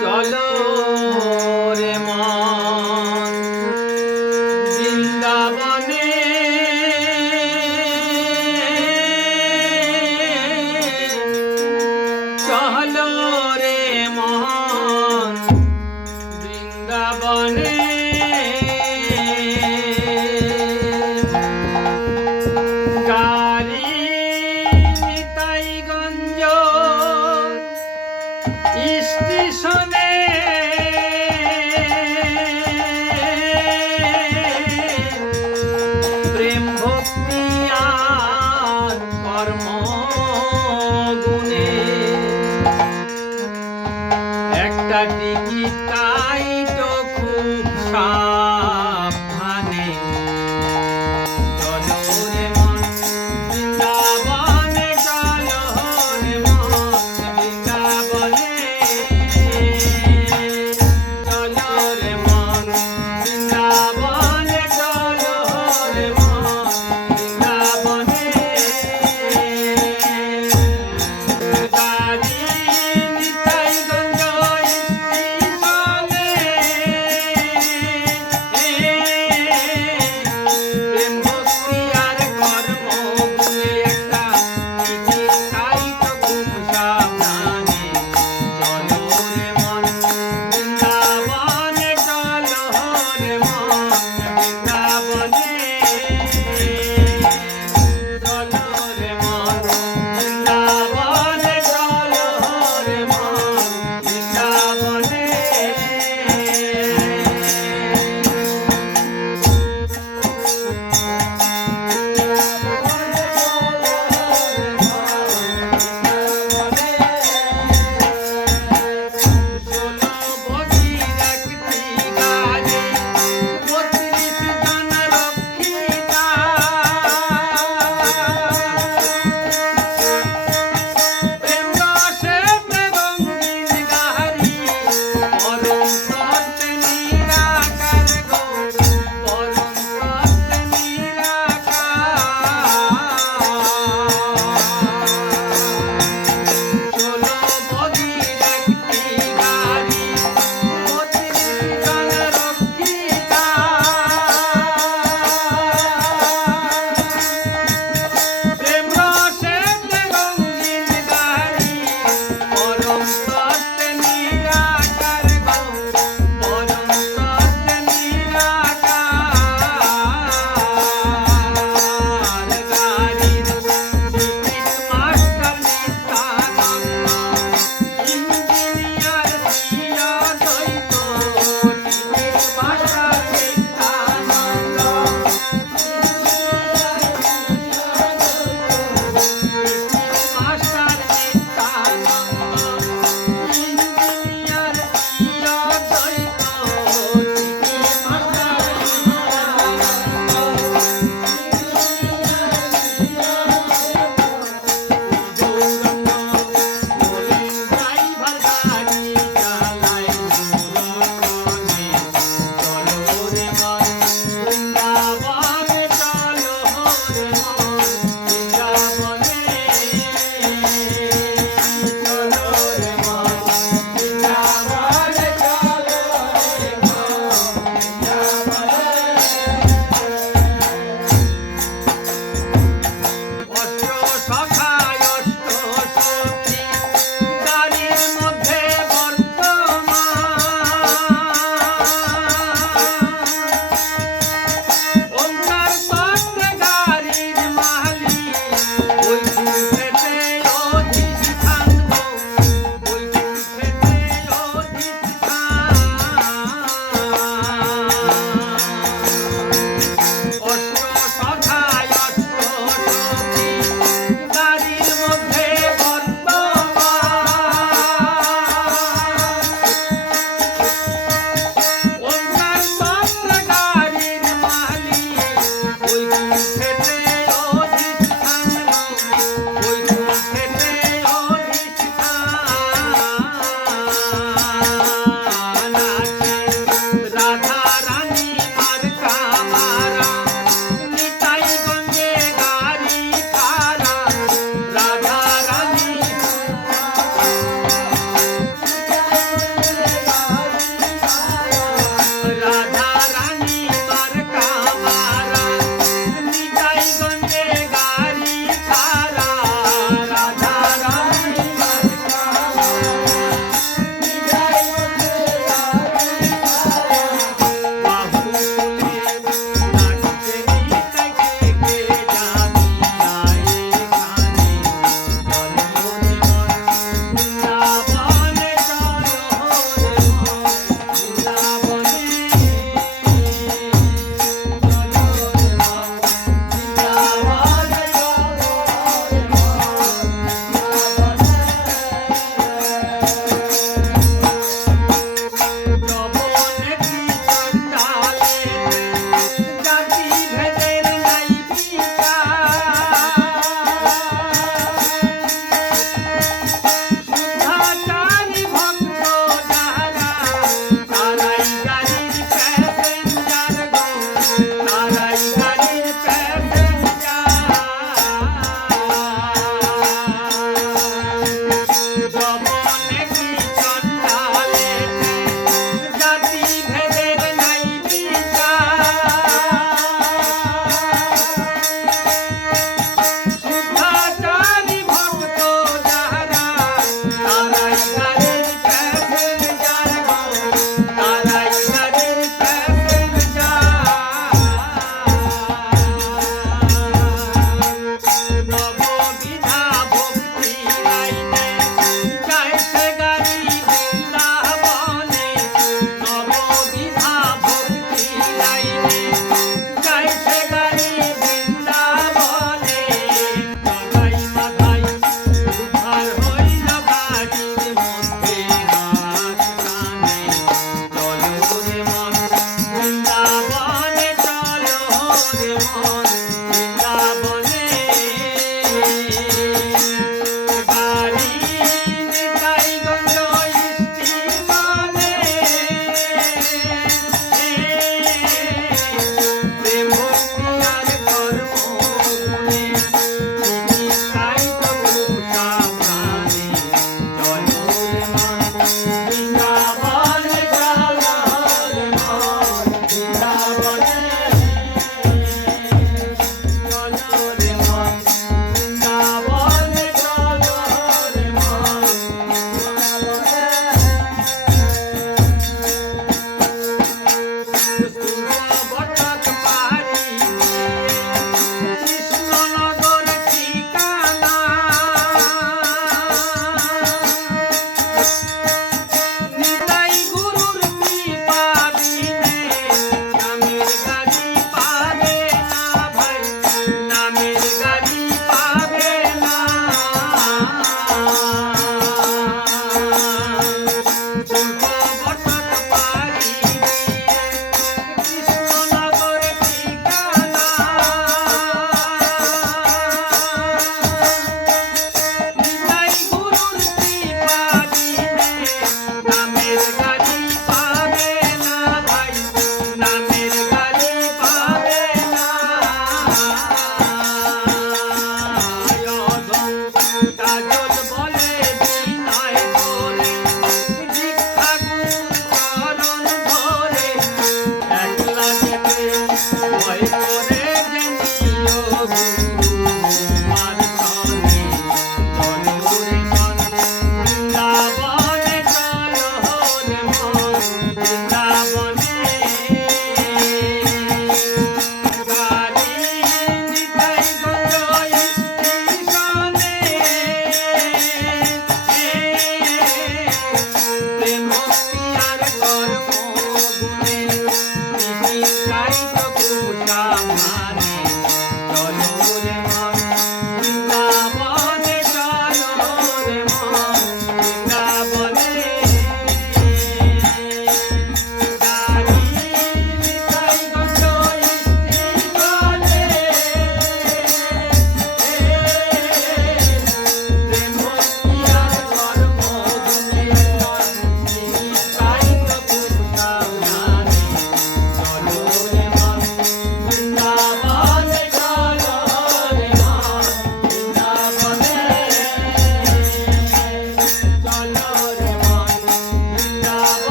চলো রে মন। বৃন্দাবনে। চলো রে মন। বৃন্দাবনে।